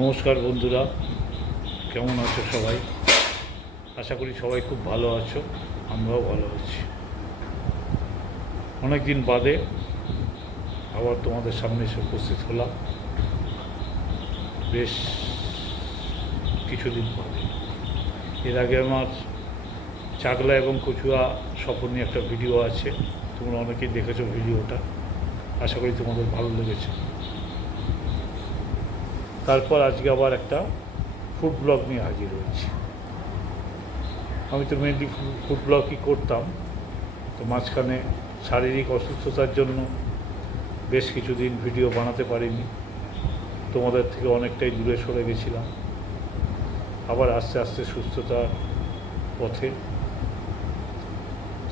নমস্কার বন্ধুরা, কেমন আছো সবাই? আশা করি সবাই খুব ভালো আছো, আমরাও ভালো আছি। অনেক দিন বাদে আবার তোমাদের সামনে এসে উপস্থিত হলাম, বেশ কিছুদিন বাদে। এর আগে আমার চাকলা এবং কচুয়া সফর নিয়ে একটা ভিডিও আছে, তোমরা অনেকেই দেখেছো ভিডিওটা, আশা করি তোমাদের ভালো লেগেছে। তারপর আজকে আবার একটা ফুড ব্লগ নিয়ে হাজির হয়েছি। আমি তো মেনলি ফুড ব্লগই করতাম, তো মাঝখানে শারীরিক অসুস্থতার জন্য বেশ কিছুদিন ভিডিও বানাতে পারিনি, তোমাদের থেকে অনেকটাই দূরে সরে গেছিলাম। আবার আস্তে আস্তে সুস্থতার পথে।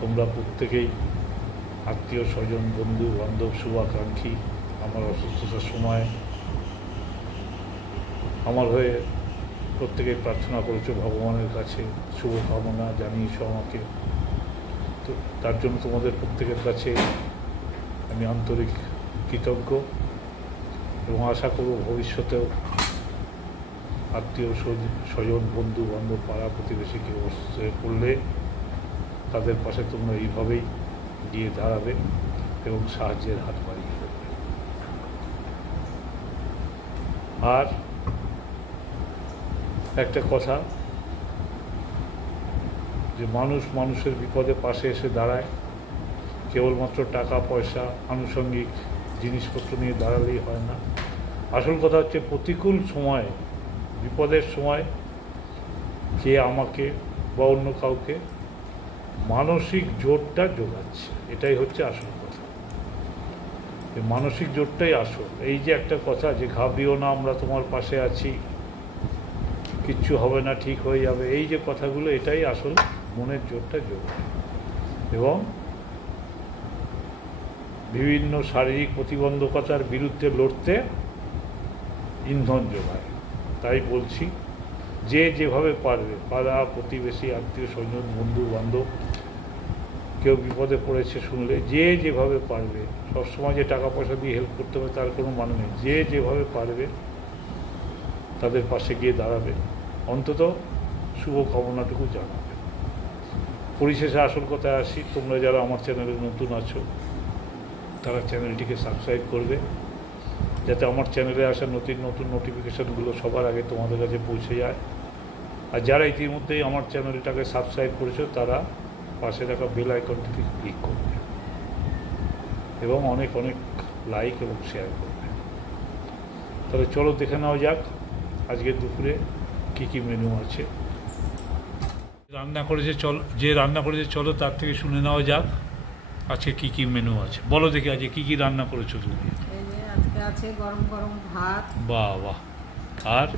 তোমরা প্রত্যেকেই আত্মীয় স্বজন, বন্ধু বান্ধব, শুভাকাঙ্ক্ষী আমার অসুস্থতার সময় আমার হয়ে প্রত্যেকেই প্রার্থনা করেছো ভগবানের কাছে, শুভকামনা জানিয়েছো আমাকে। তো তার জন্য তোমাদের প্রত্যেকের কাছে আমি আন্তরিক কৃতজ্ঞ এবং আশা করব ভবিষ্যতেও আত্মীয় স্বজন, বন্ধু বান্ধব, পাড়া প্রতিবেশীকে অসুস্থ হয়ে পড়লে তাদের পাশে তোমরা এইভাবেই গিয়ে দাঁড়াবে এবং সাহায্যের হাত বাড়িয়ে দেবে। আর একটা কথা, যে মানুষ মানুষের বিপদে পাশে এসে দাঁড়ায়, কেবলমাত্র টাকা পয়সা আনুষঙ্গিক জিনিসপত্র নিয়ে দাঁড়ালেই হয় না। আসল কথা হচ্ছে প্রতিকূল সময়ে, বিপদের সময় কে আমাকে বা অন্য কাউকে মানসিক জোরটা জোগাচ্ছে, এটাই হচ্ছে আসল কথা। এই মানসিক জোরটাই আসল। এই যে একটা কথা যে ঘাবড়িও না, আমরা তোমার পাশে আছি, কিচ্ছু হবে না, ঠিক হয়ে যাবে, এই যে কথাগুলো, এটাই আসল মনের জোরটা যোগায় এবং বিভিন্ন শারীরিক প্রতিবন্ধকতার বিরুদ্ধে লড়তে ইন্ধন যোগায়। তাই বলছি, যে যেভাবে পারবে, পাড়া প্রতিবেশী, আত্মীয় স্বজন, বন্ধু বান্ধব, কেউ বিপদে পড়েছে শুনলে যে যেভাবে পারবে, সবসময় যে টাকা পয়সা দিয়ে হেল্প করতে হবে তার কোনো মানে নেই, যে যেভাবে পারবে তাদের পাশে গিয়ে দাঁড়াবে, অন্তত শুভকামনাটুকু জানাবে। পরিশেষে আসল কথায় আসি, তোমরা যারা আমার চ্যানেলে নতুন আছো তারা চ্যানেলটিকে সাবস্ক্রাইব করবে, যাতে আমার চ্যানেলে আসা নতুন নতুন নোটিফিকেশানগুলো সবার আগে তোমাদের কাছে পৌঁছে যায়। আর যারা ইতিমধ্যেই আমার চ্যানেলটাকে সাবস্ক্রাইব করেছো তারা পাশে থাকা বেল আইকনটিকে ক্লিক করবে এবং অনেক অনেক লাইক এবং শেয়ার করবে। তাহলে চলো দেখে নেওয়া যাক আজকের দুপুরে কী কী মেনু আছে। রান্না করেছে চলো তার থেকে শুনে নেওয়া যাক আজকে কী কী মেনু আছে। বলো দেখি আজকে কী কী রান্না করেছো তুমি? আজকে আছে গরম গরম ভাত, বাহ বাহ, আর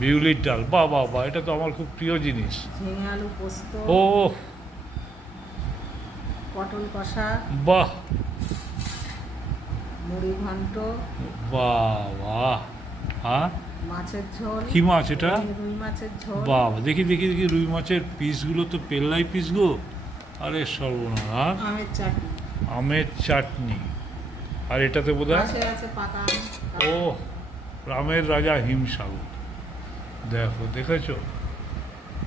বিউলির ডাল, বাহ বাহ বাহ, এটা তো আমার খুব প্রিয় জিনিস। ঝিঙে আলু পোস্ত, ও পটল কষা, বাহ, মুড়ি ঘন্ট, বাহ বাহ, হ্যাঁ, মাছের ঝোল। কি মাছ এটা? রুই মাছের ঝোল। বাহ, দেখি দেখি দেখি, রুই মাছের পিসগুলো তো পেল্লাই পিস গো। আরে সর্বনাশ। আমের চাটনি, আর এটাতে বোধ হয় ও রামের রাজা হিমসাগর। দেখেছো?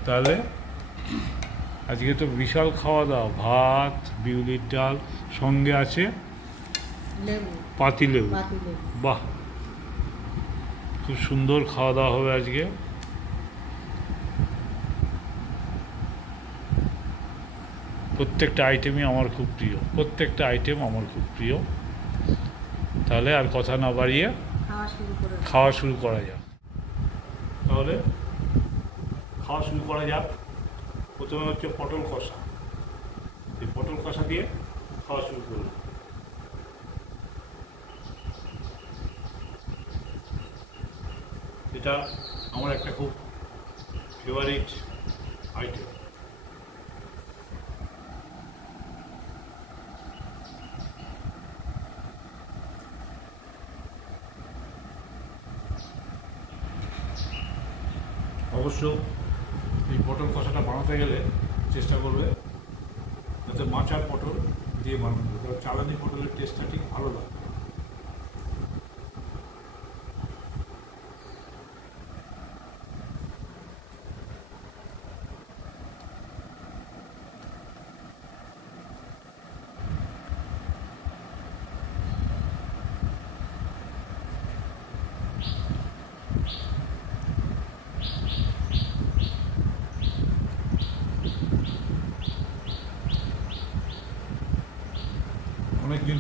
তাহলে আজকে তো বিশাল খাওয়া দাওয়া, ভাত, বিউলির ডাল, সঙ্গে আছে পাতিলেবু। বাহ, খুব সুন্দর খাওয়া দাওয়া হবে আজকে। প্রত্যেকটা আইটেমই আমার খুব প্রিয়, প্রত্যেকটা আইটেম আমার খুব প্রিয়। তাহলে আর কথা না বাড়িয়ে খাওয়া শুরু করা যাক। তাহলে খাওয়া শুরু করা যাক। প্রথমে হচ্ছে পটল কষা। এই পটল কষা দিয়ে খাওয়া শুরু করব। এটা আমার একটা খুব ফেভারিট আইটেম। অবশ্য এই পটল কষাটা বানাতে গেলে চেষ্টা করবে যাতে মাচার পটল দিয়ে বানানো যায়, কারণ চালানি পটলের টেস্টটা ঠিক ভালো লাগে।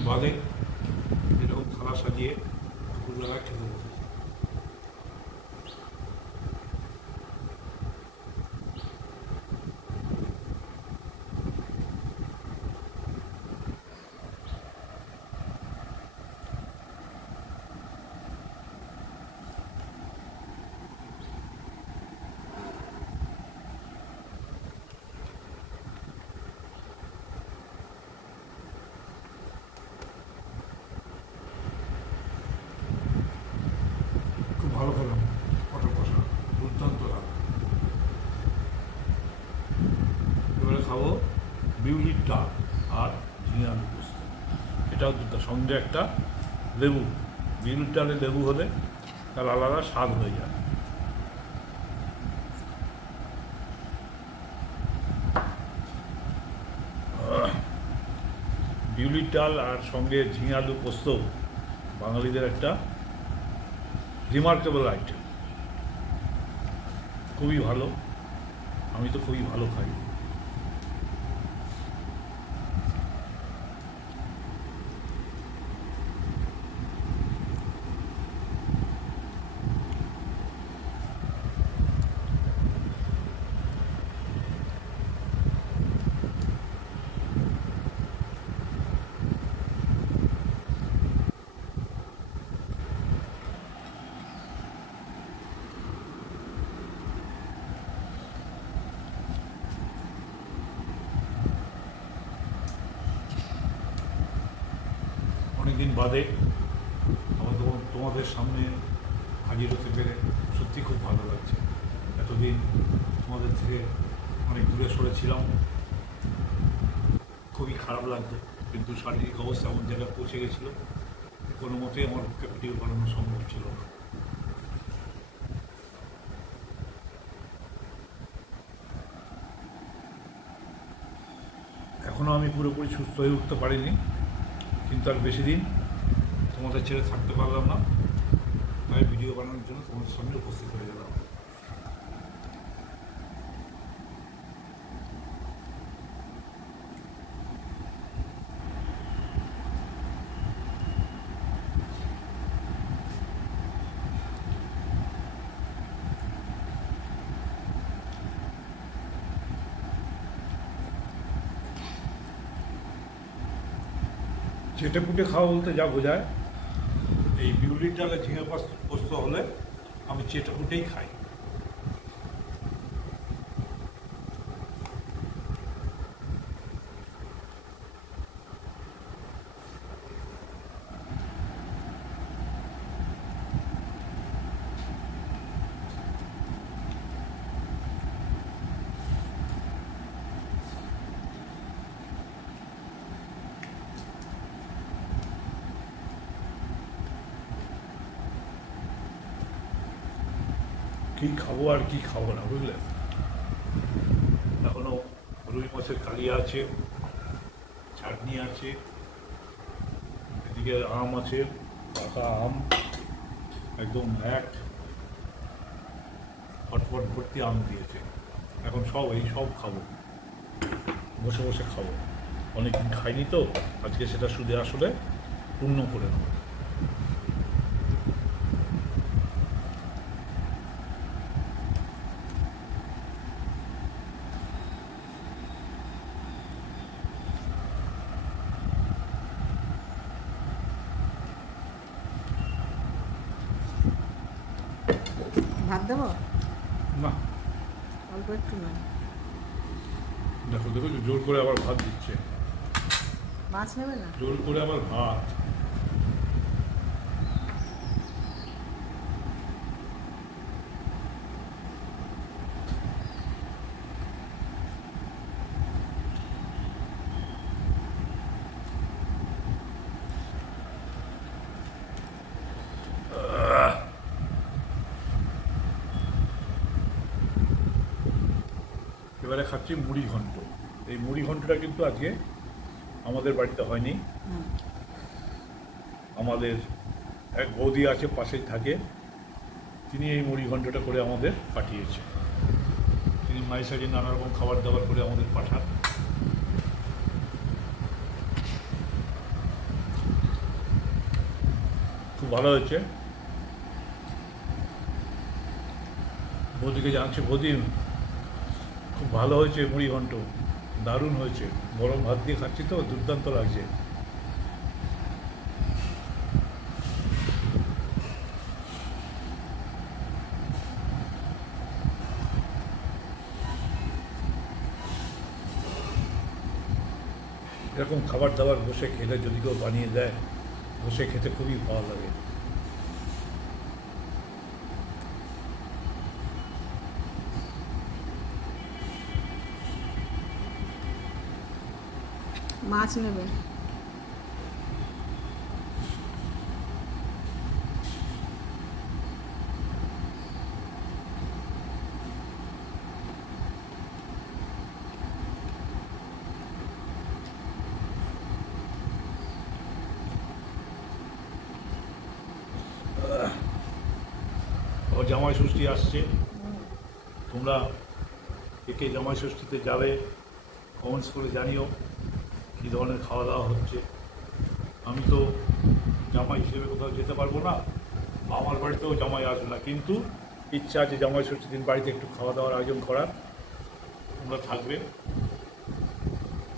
বাদে এরকম থালা সাজিয়ে দুপুরবেলা খেতে বসে। ভালো খেলাম পটল কষা, দুর্দান্ত লাগে। এবারে খাবো বিউলির ডাল আর ঝিঙে আলু পোস্ত, এটাও দুটো, সঙ্গে একটা লেবু। বিউলির ডালে লেবু হলে তার আলাদা স্বাদ হয়ে যায়। বিউলির ডাল আর সঙ্গে ঝিঙে আলু পোস্ত বাঙালিদের একটা রিমার্কেবল আইটেম, খুবই ভালো। আমি তো খুবই ভালো খাই। অনেকদিন বাদে আমার তোমাদের সামনে হাজির হতে পেরে সত্যি খুব ভালো লাগছে। এতদিন তোমাদের থেকে অনেক দূরে সরেছিলাম, খুবই খারাপ লাগতো, কিন্তু শারীরিক অবস্থা এমন জায়গায় পৌঁছে গেছিলো কোনো মতেই আমার পক্ষে ভিডিও বানানো সম্ভব ছিল না। এখনও আমি পুরোপুরি সুস্থ হয়ে উঠতে পারিনি, কিন্তু আর বেশি দিন তোমাদের ছেড়ে থাকতে পারলাম না, তাই ভিডিও বানানোর জন্য তোমাদের সামনে উপস্থিত হয়ে গেলাম। চেটে পুটে খাওয়া বলতে যা বোঝায়, এই বিউলির ডালে ঝিঙে পোস্ত হলে আমি চেটে পুটেই খাই। কী খাবো আর কি খাবো না, বুঝলে? এখনো রুই মাছের কালিয়া আছে, চাটনি আছে, এদিকে আম আছে, পাকা আম একদম ফটফট ভর্তি আম দিয়েছে। এখন সব খাবো, বসে বসে খাবো। অনেকদিন খাইনি তো, আজকে সেটা শুধু আসলে পূর্ণ করে নেবো। ভাত দেবো? না, অল্প একটু না। দেখো জোর করে আবার ভাত দিচ্ছে। মাছ নেবে না? জোর করে আবার ভাত। এবারে খাচ্ছি মুড়ি ঘন্ট। এই মুড়ি ঘন্টটা কিন্তু আজকে আমাদের বাড়িতে হয়নি, আমাদের এক বৌদি আছে পাশেই থাকে, তিনি এই মুড়ি ঘন্টটা করে আমাদের পাঠিয়েছে। তিনি মায়ের সাথে নানা রকম খাবার দাবার করে আমাদের পাঠান। খুব ভালো হয়েছে। বৌদিকে জানছে, বৌদি খুব ভালো হয়েছে মুড়ি ঘন্ট, দারুণ হয়েছে, গরম ভাত দিয়ে খাচ্ছি তো দুর্দান্ত লাগছে। এরকম খাবার দাবার বসে খেলে যদি কেউ বানিয়ে দেয়, বসে খেতে খুবই ভালো লাগে। মাছ নেবে? ও জামাই ষষ্ঠী আসছে, তোমরা কে জামাই ষষ্ঠীতে যাবে কমেন্টস করে জানিও কী ধরনের খাওয়া দাওয়া হচ্ছে। আমি তো জামাই হিসেবে কোথাও যেতে পারবো না, আমার বাড়িতেও জামাই আসবে না, কিন্তু ইচ্ছা আছে জামাই ষষ্ঠীর দিন বাড়িতে একটু খাওয়া দাওয়ার আয়োজন করার। তোমরা থাকবে।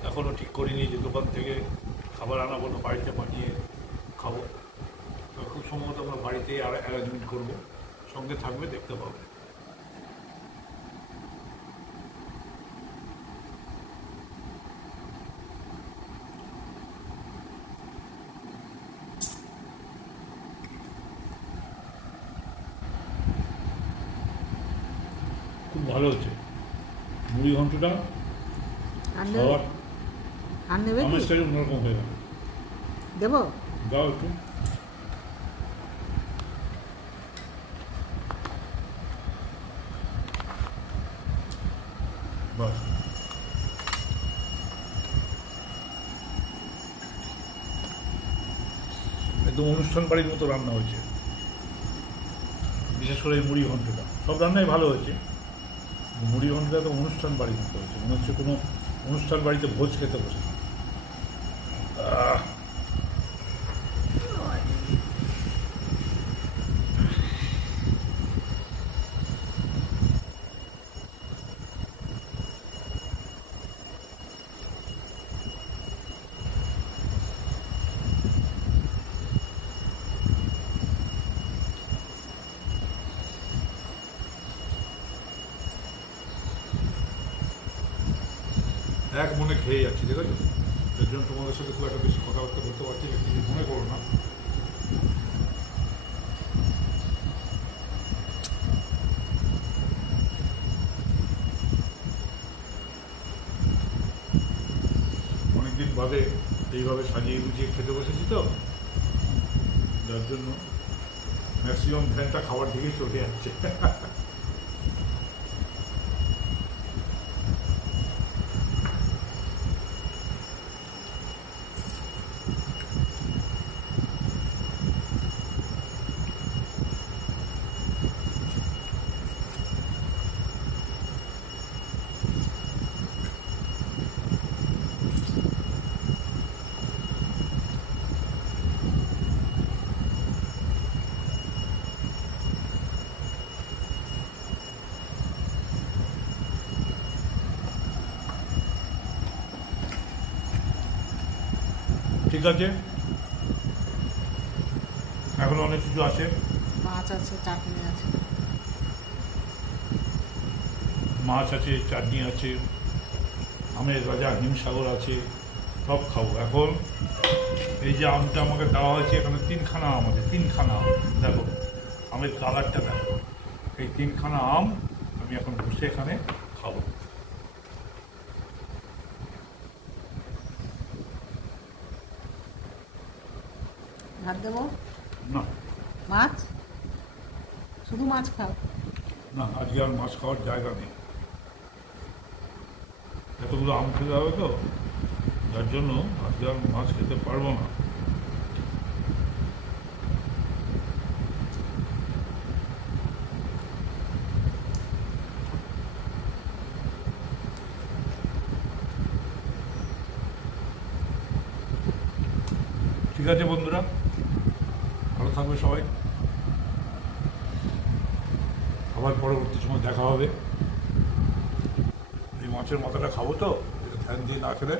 এখনও ঠিক করিনি যে দোকান থেকে খাবার আনাবো না বাড়িতে বানিয়ে খাবো। খুব সম্ভবত আমরা বাড়িতেই অ্যারেঞ্জমেন্ট করবো, সঙ্গে থাকবে, দেখতে পাবে। খুব ভালো হচ্ছে মুড়ি ঘন্টটা, খাওয়ার আর নেবে কি? আমেজটাই অন্যরকম হয়ে গেল। দেবো? দাও একটু। বাস, একদম অনুষ্ঠান বাড়ির মতো রান্না হয়েছে, বিশেষ করে এই মুড়ি ঘন্টটা। সব রান্নাই ভালো হয়েছে, মুড়ি ঘন্টটা তো অনুষ্ঠান বাড়ির মতো হয়েছে, মনে হচ্ছে কোনো অনুষ্ঠান বাড়িতে ভোজ খেতে বসে। এক মনে খেয়ে যাচ্ছি, ঠিক আছে? এর জন্য তোমাদের সাথে খুব একটা বেশি কথাবার্তা বলতে পারছি না, কিছু মনে করো না। অনেকদিন বাদে এইভাবে সাজিয়ে গুছিয়ে খেতে বসেছি তো, যার জন্য ম্যাক্সিমাম ধ্যানটা খাবার দিকেই চলে যাচ্ছে। ঠিক আছে, এখন অনেক কিছু আছে, মাছ আছে, চাটনি আছে, মাছ আছে, চাটনি আছে, আমের রাজা হিমসাগর আছে, সব খাবো। এখন এই যে আমটা আমাকে দেওয়া হয়েছে, এখানে তিনখানা আম আছে, তিনখানা আম, দেখো আমের কালারটা দেখো, এই তিনখানা আম আমি এখন বসে এখানে খাবো। ভাত দেবো? না, মাছ? শুধু মাছ খাও? না, আজকে আর মাছ খাওয়ার জায়গা নেই, এতগুলো আম খেতে হবে তো, যার জন্য আজকে আর মাছ খেতে পারবো না। ঠিক আছে বন্ধুরা, ভালো থাকবে সবাই, আবার পরবর্তী সময় দেখা হবে। এই মাছের মাথাটা খাবো তো, এটা ধ্যান দিয়ে না খেলে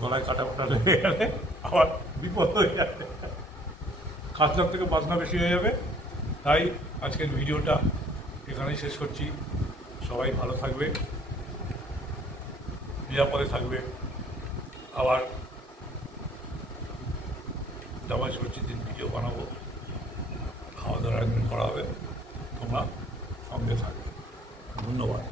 গলায় কাটা ফাটা লেগে গেলে আবার বিপদ হয়ে যাবে, খাসনার থেকে বাসনা বেশি হয়ে যাবে। তাই আজকের ভিডিওটা এখানেই শেষ করছি। সবাই ভালো থাকবে, নিরাপদে থাকবে। আবার জামাই ষষ্ঠীর দিন ভিডিও বানাবো, খাওয়া দাওয়ার আয়োজন করা হবে, তোমরা সঙ্গে থাকবে। ধন্যবাদ।